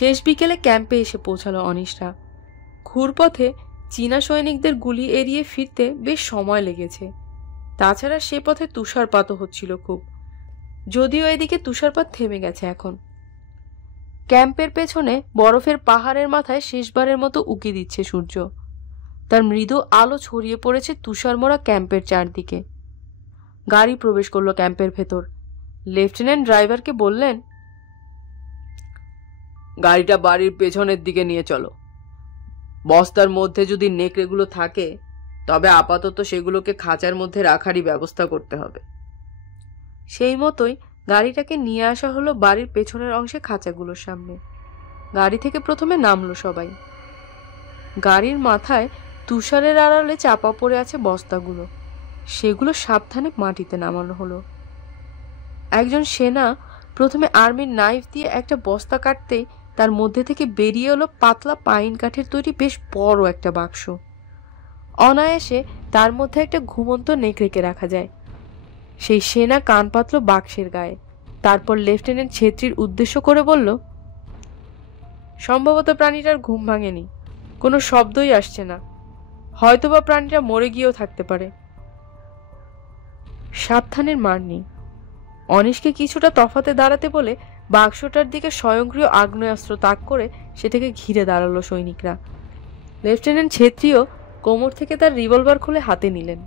শেষ বিকেলে ক্যাম্পে এসে পৌঁছালো অনিশরা। ঘুরপথে চীনা সৈনিকদের গুলি এড়িয়ে ফিরতে বেশ সময় লেগেছে। তাছাড়া সে পথে তুষারপাতও হচ্ছিল খুব, যদিও এদিকে তুষারপাত থেমে গেছে এখন। ক্যাম্পের পেছনে বরফের পাহাড়ের মাথায় শেষবারের মতো উকি দিচ্ছে সূর্য। তার মৃদু আলো ছড়িয়ে পড়েছে তুষারমোড়া ক্যাম্পের চারদিকে। গাড়ি প্রবেশ করলো ক্যাম্পের ভেতর। লেফটেন্যান্ট ড্রাইভারকে বললেন, গাড়িটা বাড়ির পেছনের দিকে নিয়ে চলো। বস্তার মধ্যে যদি নেকড়েগুলো থাকে তবে আপাতত সেগুলোকে খাঁচার মধ্যে রাখারই ব্যবস্থা করতে হবে। সেই মতোই গাড়িটাকে নিয়ে আসা হলো বাড়ির পেছনের অংশে খাঁচাগুলোর সামনে। গাড়ি থেকে প্রথমে নামলো সবাই। গাড়ির মাথায় তুষারের আড়ালে চাপা পড়ে আছে বস্তাগুলো, সেগুলো সাবধানে মাটিতে নামানো হলো। একজন সেনা প্রথমে আর্মির নাইফ দিয়ে একটা বস্তা কাটতেই তার মধ্যে থেকে বেরিয়ে এলো পাতলা পাইন কাঠের তৈরি বেশ বড় একটা বাক্স। অনায়াসে তার মধ্যে একটা ঘুমন্ত নেকড়েকে রাখা যায়। সেই সেনা কান পাতল বাক্সের গায়ে। তারপর লেফটেন্যান্ট ছেত্রীর উদ্দেশ্য করে বলল, সম্ভবত প্রাণীটার ঘুম ভাঙেনি, কোনো শব্দই আসছে না, হয়তোবা প্রাণীটা মরে গিয়েও থাকতে পারে। সাবধানের মার নেই। অনিশকে কিছুটা তফাতে দাঁড়াতে বলে বাক্সটার দিকে স্বয়ংক্রিয় আগ্নেয়াস্ত্র তাক করে সেটাকে ঘিরে দাঁড়ালো সৈনিকরা। লেফটেন্যান্ট ছেত্রীও কোমর থেকে তার রিভলভার খুলে হাতে নিলেন,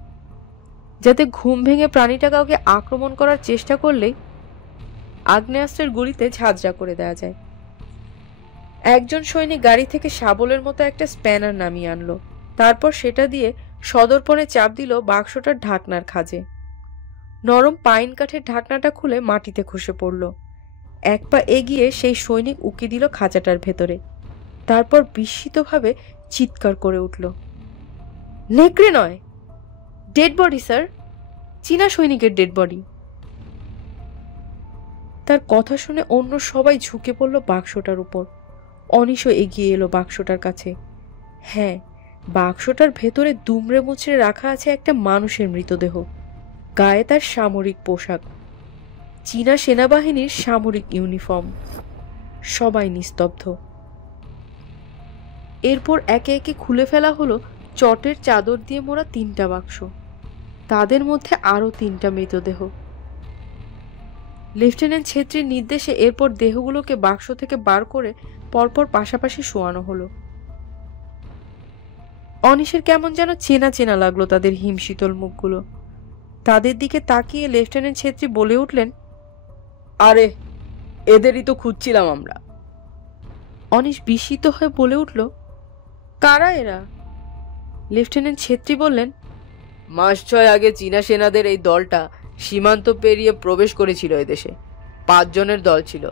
যাতে ঘুম ভেঙে প্রাণীটা কাউকে আক্রমণ করার চেষ্টা করলেই আগ্নেয়াস্ত্রের গুলিতে ঝাঁঝরা করে দেওয়া যায়। একজন সৈনিক গাড়ি থেকে শাবলের মতো একটা স্প্যানার নামিয়ে আনলো। তারপর সেটা দিয়ে সদর্পণে চাপ দিল বাক্সটার ঢাকনার খাঁজে। নরম পাইন কাঠের ঢাকনাটা খুলে মাটিতে খসে পড়ল। এক পা এগিয়ে সেই সৈনিক উকি দিল খাঁচাটার ভেতরে। তারপর বিস্মিতভাবে চিৎকার করে উঠল, নেকড়ে নয়, ডেড বডি স্যার, চীনা সৈনিকের ডেড বডি। তার কথা শুনে অন্য সবাই ঝুঁকে পড়ল বাক্সটার উপর। অনিশও এগিয়ে এলো বাক্সটার কাছে। হ্যাঁ, বাক্সটার ভেতরে দুমড়ে মুচড়ে রাখা আছে একটা মানুষের মৃতদেহ। গায়ে তার সামরিক পোশাক, চীনা সেনাবাহিনীর সামরিক ইউনিফর্ম। সবাই নিস্তব্ধ। এরপর একে একে খুলে ফেলা হলো চটের চাদর দিয়ে মোড়া 3টা বাক্স, তাদের মধ্যে আরো 3টা মৃতদেহ। লেফটেন্যান্ট ছেত্রীর নির্দেশে এরপর দেহগুলোকে বাক্স থেকে বার করে পরপর পাশাপাশি শোয়ানো হলো। অনিশের কেমন যেন চেনা চেনা লাগলো তাদের হিমশীতল মুখগুলো। তাদের দিকে তাকিয়ে লেফটেন্যান্ট ছেত্রী বলে উঠলেন, আরে, এদেরই তো খুঁজছিলাম আমরা। অনিশ বিস্মিত হয়ে বলে উঠল, কারা এরা? লেফটেন্যান্ট ছেত্রী বললেন, মাস 6 আগে চীনা সেনাদের এই দলটা সীমান্ত পেরিয়ে প্রবেশ করেছিল এদেশে। 5 জনের দল ছিল,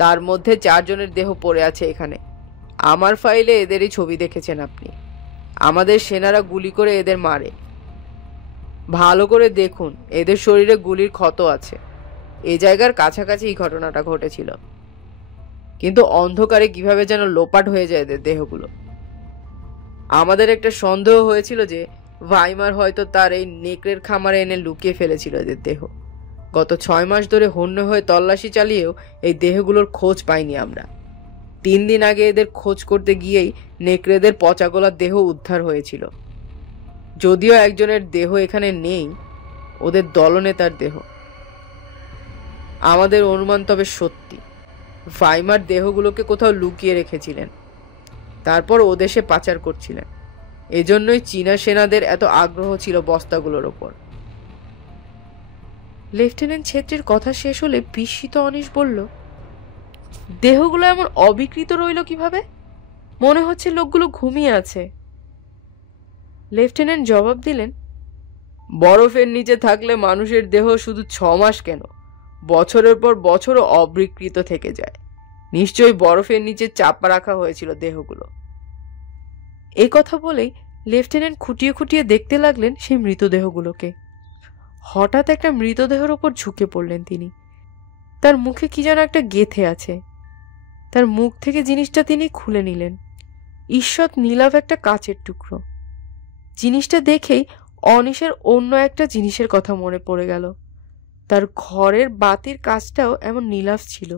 তার মধ্যে 4 জনের দেহ পড়ে আছে এখানে। আমার ফাইলে এদেরই ছবি দেখেছেন আপনি। আমাদের সেনারা গুলি করে এদের মারে। ভালো করে দেখুন, এদের শরীরে গুলির ক্ষত আছে। এই জায়গার কাছাকাছি এই ঘটনাটা ঘটেছিল, কিন্তু অন্ধকারে কিভাবে যেন লোপাট হয়ে যায় এদের দেহগুলো। আমাদের একটা সন্দেহ হয়েছিল যে ভাইমার হয়তো তার এই নেকড়ের খামারে এনে লুকিয়ে ফেলেছিল এদের দেহ। গত 6 মাস ধরে হন্য হয়ে তল্লাশি চালিয়েও এই দেহগুলোর খোঁজ পাইনি আমরা। 3 দিন আগে এদের খোঁজ করতে গিয়েই নেকড়েদের পচাগলা দেহ উদ্ধার হয়েছিল। যদিও একজনের দেহ এখানে নেই, ওদের দলনেতার দেহ। আমাদের অনুমান তবে সত্যি, ভাইমার দেহগুলোকে কোথাও লুকিয়ে রেখেছিলেন, তারপর ও দেশে পাচার করছিলেন। এজন্যই চীনা সেনাদের এত আগ্রহ ছিল বস্তাগুলোর ওপর। লেফটেন্যান্ট ছেত্রীর কথা শেষ হলে বিস্মিত অনিশ বলল, দেহগুলো এমন অবিকৃত রইল কিভাবে? মনে হচ্ছে লোকগুলো ঘুমিয়ে আছে। লেফটেন্যান্ট জবাব দিলেন, বরফের নিচে থাকলে মানুষের দেহ শুধু 6 মাস কেন, বছরের পর বছরও অবিকৃত থেকে যায়। নিশ্চয়ই বরফের নিচে চাপা রাখা হয়েছিল দেহগুলো। এই কথা বলেই লেফটেন্যান্ট খুঁটিয়ে খুঁটিয়ে দেখতে লাগলেন সেই মৃতদেহগুলোকে। হঠাৎ একটা মৃতদেহের ওপর ঝুঁকে পড়লেন তিনি। তার মুখে কি যেন একটা গেঁথে আছে। তার মুখ থেকে জিনিসটা তিনি খুলে নিলেন। ঈষৎ নীলাভ একটা কাচের টুকরো। জিনিসটা দেখেই অনিশের অন্য একটা জিনিসের কথা মনে পড়ে গেল। তার ঘরের বাতির কাজটাও এমন নীলাভ ছিল।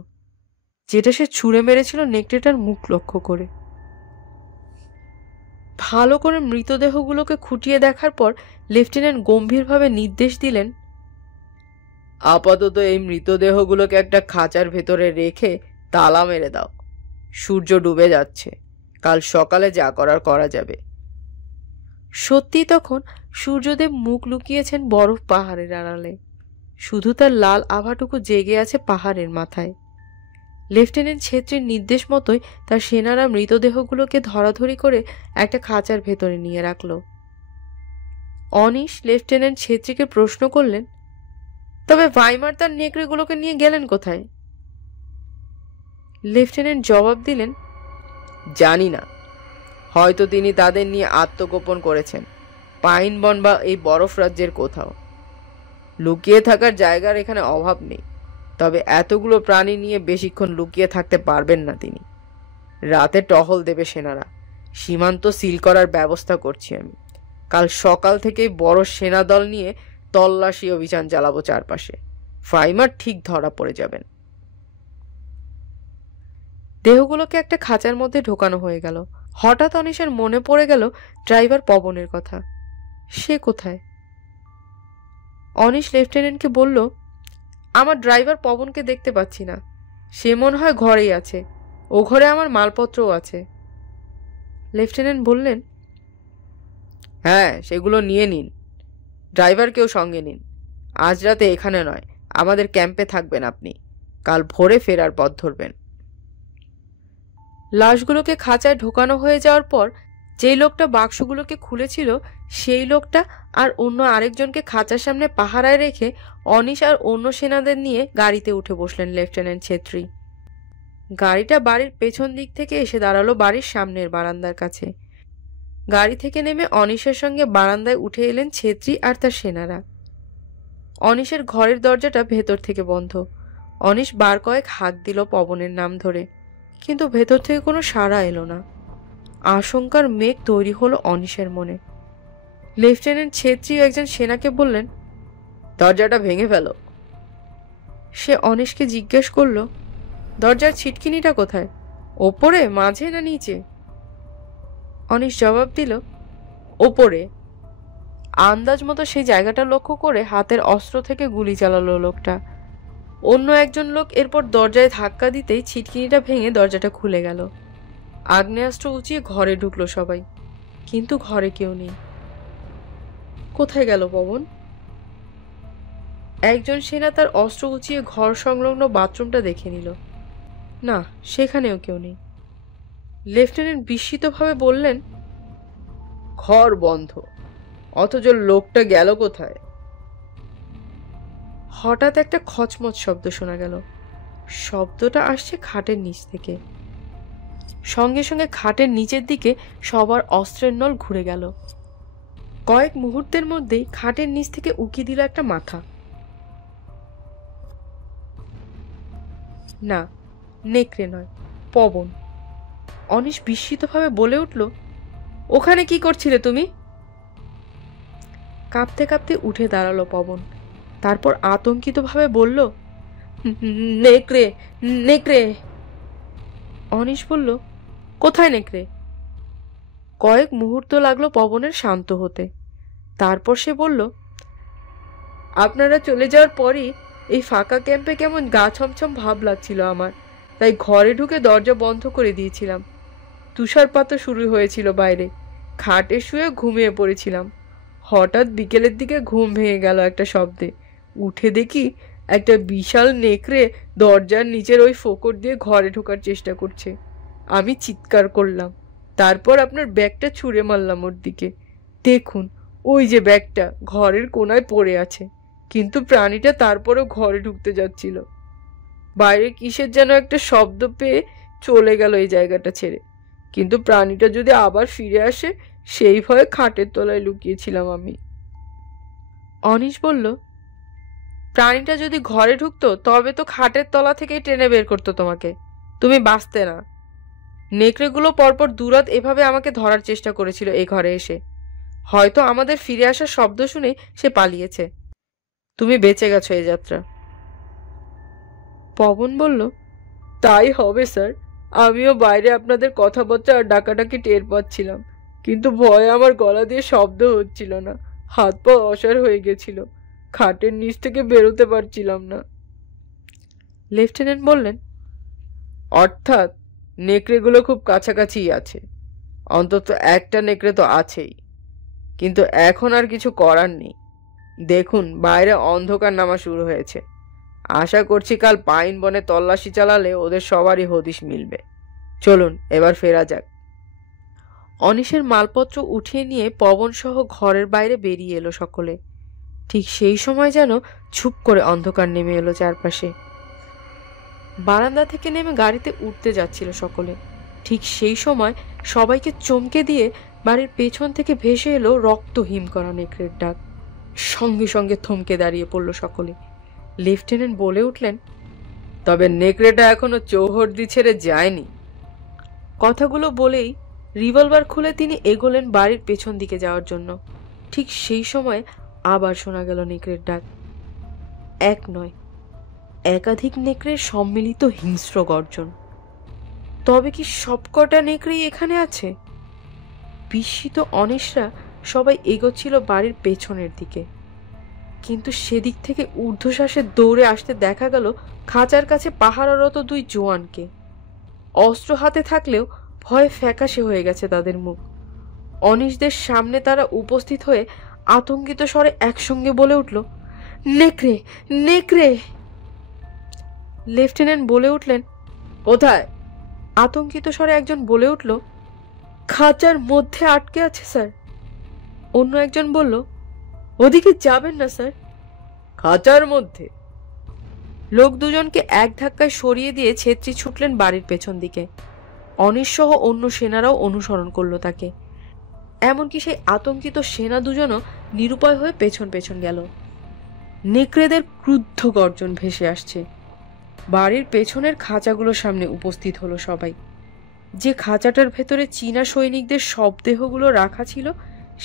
যেটা সে ছুঁড়ে মেরেছিল নেকড়েটার মুখ লক্ষ্য করে। ভালো করে মৃতদেহগুলোকে খুঁটিয়ে দেখার পর লেফটেন্যান্ট গম্ভীরভাবে নির্দেশ দিলেন, আপাতত এই মৃতদেহগুলোকে একটা খাঁচার ভেতরে রেখে তালা মেরে দাও। সূর্য ডুবে যাচ্ছে, কাল সকালে যা করার করা যাবে। সত্যি তখন সূর্যদেব মুখ লুকিয়েছেন বরফ পাহাড়ের আড়ালে, শুধু তার লাল আভাটুকু জেগে আছে পাহাড়ের মাথায়। লেফটেন্যান্ট ছেত্রীর নির্দেশ মতোই তার সেনারা মৃতদেহগুলোকে ধরাধরি করে একটা খাঁচার ভেতরে নিয়ে রাখল। অনিশ লেফটেন্যান্ট ছেত্রীকে প্রশ্ন করলেন, তবে ভাইমার তার নেকড়েগুলোকে নিয়ে গেলেন কোথায়? লেফটেন্যান্ট জবাব দিলেন, জানি না, হয়তো তিনি তাদের নিয়ে আত্মগোপন করেছেন পাইন বন বা এই বরফ রাজ্যের কোথাও। লুকিয়ে থাকার জায়গার এখানে অভাব নেই, তবে এতগুলো প্রাণী নিয়ে বেশিক্ষণ লুকিয়ে থাকতে পারবেন না তিনি। রাতে টহল দেবে সেনারা, সীমান্ত সিল করার ব্যবস্থা করছি আমি। কাল সকাল থেকেই বড় সেনাদল নিয়ে তল্লাশি অভিযান চালাবো চারপাশে। ফাইমার ঠিক ধরা পড়ে যাবেন। দেহগুলোকে একটা খাঁচার মধ্যে ঢোকানো হয়ে গেল। হঠাৎ অনিশের মনে পড়ে গেল ড্রাইভার পবনের কথা। সে কোথায়? অনিশ লেফটেন্যান্টকে বলল, আমার ড্রাইভার পবনকে দেখতে পাচ্ছি না। সে মনে হয় ঘরেই আছে। ও ঘরে আমার মালপত্রও আছে। লেফটেন্যান্ট বললেন, হ্যাঁ, সেগুলো নিয়ে নিন। ড্রাইভারকেও সঙ্গে নিন। আজ রাতে এখানে নয়, আমাদের ক্যাম্পে থাকবেন আপনি। কাল ভোরে ফেরার পথ ধরবেন। লাশগুলোকে খাঁচায় ঢোকানো হয়ে যাওয়ার পর যেই লোকটা বাক্সগুলোকে খুলেছিল সেই লোকটা আর অন্য আরেকজনকে খাঁচার সামনে পাহারায় রেখে অনিশ আর অন্য সেনাদের নিয়ে গাড়িতে উঠে বসলেন লেফটেন্যান্ট ছেত্রী। গাড়িটা বাড়ির পেছন দিক থেকে এসে দাঁড়ালো বাড়ির সামনের বারান্দার কাছে। গাড়ি থেকে নেমে অনিশের সঙ্গে বারান্দায় উঠে এলেন ছেত্রী আর তার সেনারা। অনিশের ঘরের দরজাটা ভেতর থেকে বন্ধ। অনিশ বার কয়েক হাত দিল পবনের নাম ধরে, কিন্তু ভেতর থেকে কোনো সাড়া এলো না। আশঙ্কার মেঘ তৈরি হলো অনিশের মনে। লেফটেন্যান্ট ছেত্রী একজন সেনাকে বললেন, দরজাটা ভেঙে ফেলো। সে অনিশকে জিজ্ঞেস করল, দরজার ছিটকিনিটা কোথায়? ওপরে, মাঝে না নিচে? অনিশ জবাব দিল, ওপরে। আন্দাজ মতো সেই জায়গাটা লক্ষ্য করে হাতের অস্ত্র থেকে গুলি চালালো লোকটা। অন্য একজন লোক এরপর দরজায় ধাক্কা দিতেই ছিটকিনিটা ভেঙে দরজাটা খুলে গেল। আগ্নেয়াস্ত্র উঁচিয়ে ঘরে ঢুকলো সবাই, কিন্তু ঘরে কেউ নেই। কোথায় গেল পবন? একজন সেনা তার অস্ত্র উঁচিয়ে ঘর সংলগ্ন বাথরুমটা দেখে নিল। না, সেখানেও কেউ নেই। লেফটেন্যান্ট বিস্মিতভাবে বললেন, ঘর বন্ধ, অথচ লোকটা গেল কোথায়? হঠাৎ একটা খচমচ শব্দ শোনা গেল। শব্দটা আসছে খাটের নিচ থেকে। সঙ্গে সঙ্গে খাটের নিচের দিকে সবার অস্ত্রের নল ঘুরে গেল। কয়েক মুহূর্তের মধ্যেই খাটের নিচ থেকে উকি দিল একটা মাথা। না, নেকড়ে নয়, পবন। অনিশ বিস্মিতভাবে বলে উঠল, ওখানে কি করছিলে তুমি? কাঁপতে কাঁপতে উঠে দাঁড়ালো পবন। তারপর আতঙ্কিতভাবে বলল, নেকড়ে, নেকড়ে। অনিশ বলল, কোথায় নেকড়ে? কয়েক মুহূর্ত লাগলো পবনের শান্ত হতে। তারপর সে বলল, আপনারা চলে যাওয়ার পরই এই ফাঁকা ক্যাম্পে কেমন গা ছমছম ভাব লাগছিল আমার, তাই ঘরে ঢুকে দরজা বন্ধ করে দিয়েছিলাম। তুষারপাতও শুরু হয়েছিল বাইরে। খাটে শুয়ে ঘুমিয়ে পড়েছিলাম। হঠাৎ বিকেলের দিকে ঘুম ভেঙে গেল একটা শব্দে। উঠে দেখি একটা বিশাল নেকড়ে দরজার নিচের ওই ফোকর দিয়ে ঘরে ঢোকার চেষ্টা করছে। আমি চিৎকার করলাম, তারপর আপনার ব্যাগটা ছুঁড়ে মারলাম ওর দিকে। দেখুন, ওই যে ব্যাগটা ঘরের কোনায় পড়ে আছে, কিন্তু প্রাণীটা তারপরেও ঘরে ঢুকতে যাচ্ছিল। বাইরে কিসের যেন একটা শব্দ পেয়ে চলে গেল এই জায়গাটা ছেড়ে, কিন্তু প্রাণীটা যদি আবার ফিরে আসে সেই ভয়ে খাটের তলায় লুকিয়েছিলাম আমি। অনিশ বলল, প্রাণীটা যদি ঘরে ঢুকতো তবে তো খাটের তলা থেকেই টেনে বের করতো তোমাকে, তুমি বাঁচতে না। নেকড়েগুলো পরপর দুরাত এভাবে আমাকে ধরার চেষ্টা করেছিল এই ঘরে এসে। হয়তো আমাদের ফিরে আসার শব্দ শুনে সে পালিয়েছে। তুমি বেঁচে গেছো এই যাত্রা। পবন বলল, তাই হবে স্যার। আমিও বাইরে আপনাদের কথাবার্তা আর ডাকাডাকি টের পাচ্ছিলাম, কিন্তু ভয়ে আমার গলা দিয়ে শব্দ হচ্ছিল না। হাত পা অসাড় হয়ে গেছিল, খাটের নিচ থেকে বেরোতে পারছিলাম না। লেফটেন্যান্ট বললেন, অর্থাৎ নেকড়েগুলো খুব কাছাকাছিই আছে। অন্তত একটা নেকড়ে তো আছেই, কিন্তু এখন আর কিছু করার নেই। দেখুন, বাইরে অন্ধকার নামা শুরু হয়েছে। আশা করছি কাল পাইন বনে তল্লাশি চালালে ওদের সবারই হদিশ মিলবে। চলুন এবার ফেরা যাক। অনিশের মালপত্র উঠিয়ে নিয়ে পবন সহ ঘরের বাইরে বেরিয়ে এলো সকলে। ঠিক সেই সময় যেন ছুপ করে অন্ধকার নেমে এলো চারপাশে। বারান্দা থেকে নেমে গাড়িতে উঠতে যাচ্ছিল সকলে। ঠিক সেই সময় সবাইকে চমকে দিয়ে বাড়ির পেছন থেকে ভেসে এলো রক্ত হিম করা নেকড়ের ডাক। সঙ্গে সঙ্গে থমকে দাঁড়িয়ে পড়ল সকলে। লেফটেন্যান্ট বলে উঠলেন, তবে নেকড়েটা এখনো চৌহদ্দি ছেড়ে যায়নি। কথাগুলো বলেই রিভলভার খুলে তিনি এগোলেন বাড়ির পেছন দিকে যাওয়ার জন্য। ঠিক সেই সময় আবার শোনা গেল নেকড়ের ডাক। এক নয়, একাধিক নেকড়ের সম্মিলিত হিংস্র গর্জন। তবে কি সবকটা নেকড়েই এখানে আছে? বিস্মিত অনিশরা সবাই এগোচ্ছিল বাড়ির পেছনের দিকে, কিন্তু সেদিক থেকে ঊর্ধ্বশ্বাসে দৌড়ে আসতে দেখা গেল খাঁচার কাছে পাহারারত দুই জোয়ানকে। অস্ত্র হাতে থাকলেও ভয়ে ফ্যাকাশে হয়ে গেছে তাদের মুখ। অনিশদের সামনে তারা উপস্থিত হয়ে আতঙ্কিত স্বরে একসঙ্গে বলে উঠল, নেকড়ে, নেকড়ে। লেফটেন্যান্ট বলে উঠলেন, কোথায়? আতঙ্কিত স্বরে একজন বলে উঠল, খাঁচার মধ্যে আটকে আছে স্যার। অন্য একজন বলল, ওদিকে যাবেন না স্যার। খাঁচার মধ্যে? লোক দুজনকে এক ধাক্কায় সরিয়ে দিয়ে ছেত্রী ছুটলেন বাড়ির পেছন দিকে। অনিশ সহ অন্য সেনারাও অনুসরণ করলো তাকে। এমনকি সেই আতঙ্কিত সেনা দুজনও নিরুপায় হয়ে পেছন পেছন গেল। নেকড়েদের ক্রুদ্ধ গর্জন ভেসে আসছে। বাড়ির পেছনের খাঁচাগুলোর সামনে উপস্থিত হলো সবাই। যে খাঁচাটার ভেতরে চীনা সৈনিকদের শবদেহগুলো রাখা ছিল,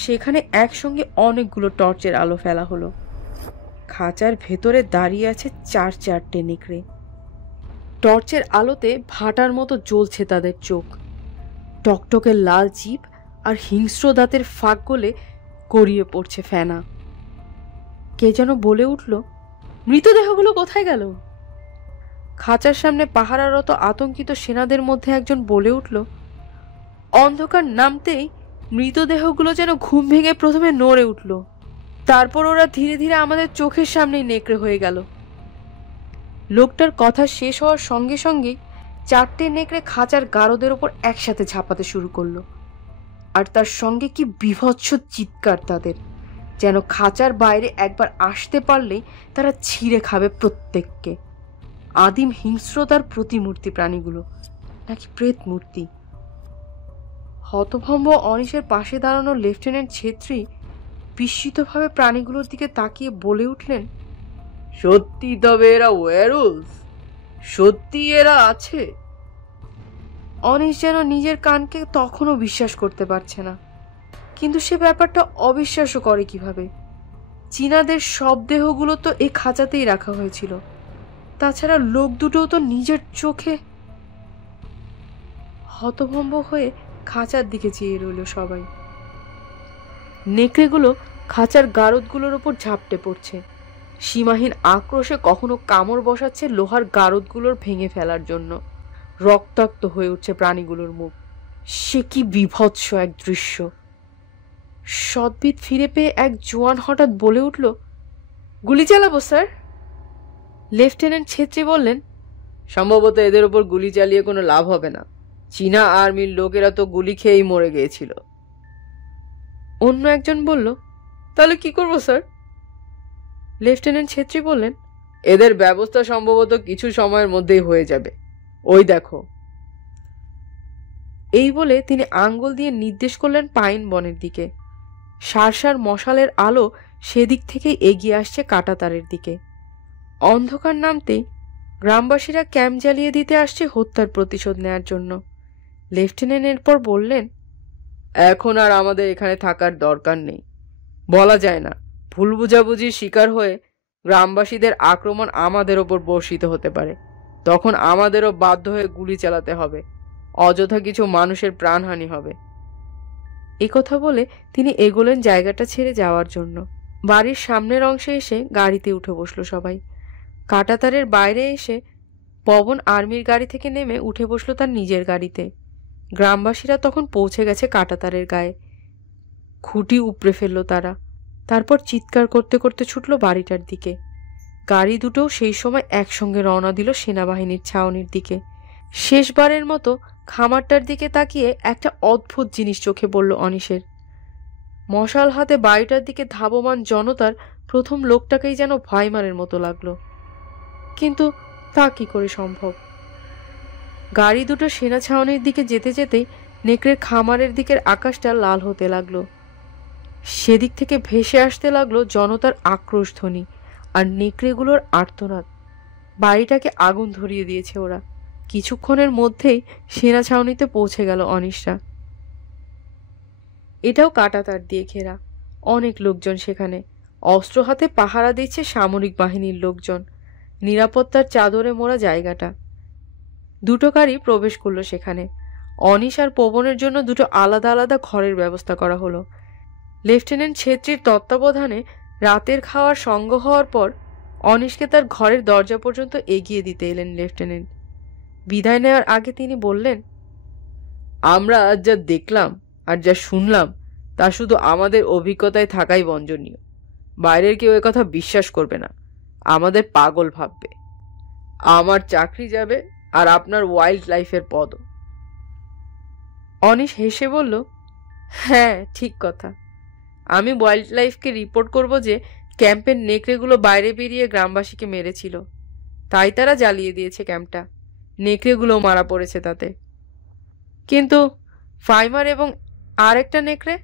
সেখানে একসঙ্গে অনেকগুলো টর্চের আলো ফেলা হলো। খাঁচার ভেতরে দাঁড়িয়ে আছে চার চারটে নেকড়ে। টর্চের আলোতে ভাটার মতো জ্বলছে তাদের চোখ। টকটকে লাল জিভ আর হিংস্র দাঁতের ফাঁক গলে গড়িয়ে পড়ছে ফেনা। কে যেন বলে উঠল, মৃতদেহগুলো কোথায় গেল? খাঁচার সামনে পাহারারত আতঙ্কিত সেনাদের মধ্যে একজন বলে উঠল, অন্ধকার নামতেই মৃতদেহগুলো যেন ঘুম ভেঙে প্রথমে নড়ে উঠল, তারপর ওরা ধীরে ধীরে আমাদের চোখের সামনেই নেকড়ে হয়ে গেল। লোকটার কথা শেষ হওয়ার সঙ্গে সঙ্গেই চারটে নেকড়ে খাঁচার গারদের ওপর একসাথে ঝাঁপাতে শুরু করলো। আর তার সঙ্গে কি বীভৎস চিৎকার তাদের, যেন খাঁচার বাইরে একবার আসতে পারলেই তারা ছিঁড়ে খাবে প্রত্যেককে। আদিম হিংস্রতার প্রতিমূর্তি প্রাণীগুলো, নাকি প্রেত মূর্তি? হতভম্ব অনিশের পাশে দাঁড়ানো লেফটেন্যান্ট ছেত্রী বিস্মিতভাবে প্রাণীগুলোর দিকে তাকিয়ে বলে উঠলেন, সত্যি? তবে এরা ওয়্যারউলফ? সত্যি এরা আছে? অনিশ যেন নিজের কানকে তখনও বিশ্বাস করতে পারছে না, কিন্তু সে ব্যাপারটা অবিশ্বাস্য করে কিভাবে? চীনাদের সব দেহগুলো তো এই খাঁচাতেই রাখা হয়েছিল। তাছাড়া লোক দুটোও তো নিজের চোখে। হতভম্ব হয়ে খাঁচার দিকে চেয়ে রইল সবাই। নেকড়েগুলো খাঁচার গারদগুলোর ওপর ঝাপটে পড়ছে। সীমাহীন আক্রোশে কখনো কামড় বসাচ্ছে লোহার গারদগুলোর ভেঙে ফেলার জন্য। রক্তাক্ত হয়ে উঠছে প্রাণীগুলোর মুখ। সে কি বিভৎস এক দৃশ্য! সদ্বিদ ফিরে পেয়ে এক জোয়ান হঠাৎ বলে উঠল, গুলি চালাবো স্যার? লেফটেন্যান্ট ছেত্রী বললেন, সম্ভবত এদের ওপর গুলি চালিয়ে কোনো লাভ হবে না। চীনা আর্মির লোকেরা তো গুলি খেয়েই মরে গিয়েছিল। অন্য একজন বলল, তাহলে কি করবো স্যার? লেফটেন্যান্ট ছেত্রী বললেন, এদের ব্যবস্থা সম্ভবত কিছু সময়ের মধ্যেই হয়ে যাবে। ওই দেখো। এই বলে তিনি আঙ্গুল দিয়ে নির্দেশ করলেন পাইন বনের দিকে। সারসার মশালের আলো সেদিক থেকেই এগিয়ে আসছে কাঁটাতারের দিকে। অন্ধকার নামতেই গ্রামবাসীরা ক্যাম্প জ্বালিয়ে দিতে আসছে হত্যার প্রতিশোধ নেয়ার জন্য। লেফটেন্যান্ট এরপর বললেন, এখন আর আমাদের এখানে থাকার দরকার নেই। বলা যায় না, ভুল বুঝাবুঝির শিকার হয়ে গ্রামবাসীদের আক্রমণ আমাদের ওপর বর্ষিত হতে পারে। তখন আমাদেরও বাধ্য হয়ে গুলি চালাতে হবে, অযথা কিছু মানুষের প্রাণহানি হবে। কথা বলে তিনি এগোলেন জায়গাটা ছেড়ে যাওয়ার জন্য। বাড়ির সামনের অংশে এসে গাড়িতে উঠে বসলো সবাই। কাঁটাতারের বাইরে এসে পবন আর্মির গাড়ি থেকে নেমে উঠে বসলো তার নিজের গাড়িতে। গ্রামবাসীরা তখন পৌঁছে গেছে কাঁটাতারের গায়ে। খুঁটি উপড়ে ফেললো তারা। তারপর চিৎকার করতে করতে ছুটলো বাড়িটার দিকে। গাড়ি দুটোও সেই সময় একসঙ্গে রওনা দিল সেনাবাহিনীর ছাউনির দিকে। শেষবারের মতো খামারটার দিকে তাকিয়ে একটা অদ্ভুত জিনিস চোখে পড়ল অনিশের। মশাল হাতে বাড়িটার দিকে ধাবমান জনতার প্রথম লোকটাকেই যেন ভাইমারের মতো লাগলো। কিন্তু তা কি করে সম্ভব? গাড়ি দুটো সেনা ছাউনির দিকে যেতে যেতেই নেকড়ের খামারের দিকের আকাশটা লাল হতে লাগলো। সেদিক থেকে ভেসে আসতে লাগলো জনতার আক্রোশ ধ্বনি আর নেকড়েগুলোর আর্তনাদ। বাড়িটাকে আগুন ধরিয়ে দিয়েছে ওরা। কিছুক্ষণের মধ্যেই সেনা ছাউনিতে পৌঁছে গেল অনিশরা। এটাও কাঁটাতার দিয়ে ঘেরা। অনেক লোকজন সেখানে। অস্ত্র হাতে পাহারা দিচ্ছে সামরিক বাহিনীর লোকজন। নিরাপত্তার চাদরে মোড়া জায়গাটা। দুটো গাড়ি প্রবেশ করলো সেখানে। অনিশ আর পবনের জন্য দুটো আলাদা আলাদা ঘরের ব্যবস্থা করা হলো। লেফটেন্যান্ট ছেত্রীর তত্ত্বাবধানে রাতের খাওয়ার সঙ্গ হওয়ার পর অনিশকে তার ঘরের দরজা পর্যন্ত এগিয়ে দিতে এলেন লেফটেন্যান্ট। বিদায় নেওয়ার আগে তিনি বললেন, আমরা আজ যা দেখলাম আর যা শুনলাম তা শুধু আমাদের অভিজ্ঞতায় থাকাই বঞ্জনীয়। বাইরের কেউ কথা বিশ্বাস করবে না, আমাদের পাগল ভাববে। আমার চাকরি যাবে আর আপনার ওয়াইল্ড লাইফের পদও। অনিশ হেসে বলল, হ্যাঁ ঠিক কথা। আমি ওয়াইল্ড লাইফকে রিপোর্ট করব যে ক্যাম্পের নেকড়েগুলো বাইরে বেরিয়ে গ্রামবাসীকে মেরেছিল, তাই তারা জ্বালিয়ে দিয়েছে ক্যাম্পটা। নেকড়েগুলো মারা পড়েছে তাতে। কিন্তু ফাইমার এবং আর একটা নেকড়ে?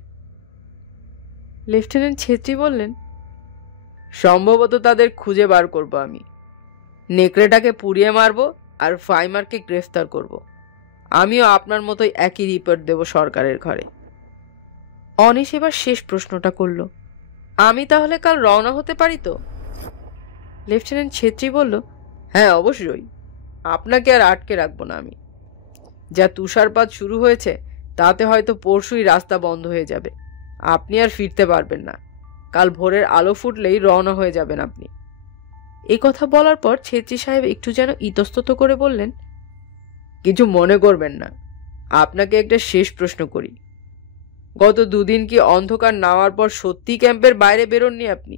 লেফটেন্যান্ট ছেত্রী বললেন, সম্ভবত তাদের খুঁজে বার করব আমি। নেকড়েটাকে পুড়িয়ে মারব আর ফাইমারকে গ্রেফতার করব। আমিও আপনার মতোই একই রিপোর্ট দেব সরকারের ঘরে। অনিশ এবার শেষ প্রশ্নটা করল, আমি তাহলে কাল রওনা হতে পারি তো? লেফটেন্যান্ট ছেত্রী বলল, হ্যাঁ অবশ্যই, আপনাকে আর আটকে রাখবো না আমি। যা তুষারপাত শুরু হয়েছে তাতে হয়তো পরশুই রাস্তা বন্ধ হয়ে যাবে। আপনি আর ফিরতে পারবেন না। কাল ভোরের আলো ফুটলেই রওনা হয়ে যাবেন আপনি। এই কথা বলার পর ছেত্রী সাহেব একটু যেন ইতস্তত করে বললেন, কিছু মনে করবেন না, আপনাকে একটা শেষ প্রশ্ন করি। গত দুদিন কি অন্ধকার নামার পর সত্যি ক্যাম্পের বাইরে বেরোননি আপনি?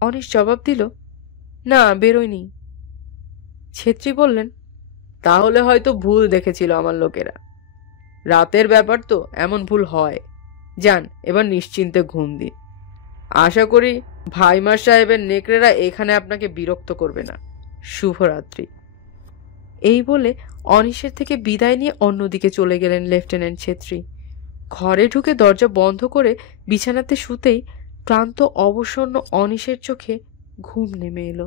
অনিশ জবাব দিল, না বেরোয়নি। ছেত্রী বললেন, তাহলে হয়তো ভুল দেখেছিল আমার লোকেরা। রাতের ব্যাপার তো, এমন ভুল হয়। যান, এবার নিশ্চিন্তে ঘুম দিন। আশা করি ভাইমার সাহেবের নেকড়েরা এখানে আপনাকে বিরক্ত করবে না। শুভরাত্রি। এই বলে অনিশের থেকে বিদায় নিয়ে অন্যদিকে চলে গেলেন লেফটেন্যান্ট ছেত্রী। ঘরে ঢুকে দরজা বন্ধ করে বিছানাতে শুতেই ক্লান্ত অবসন্ন অনিশের চোখে ঘুম নেমে এলো।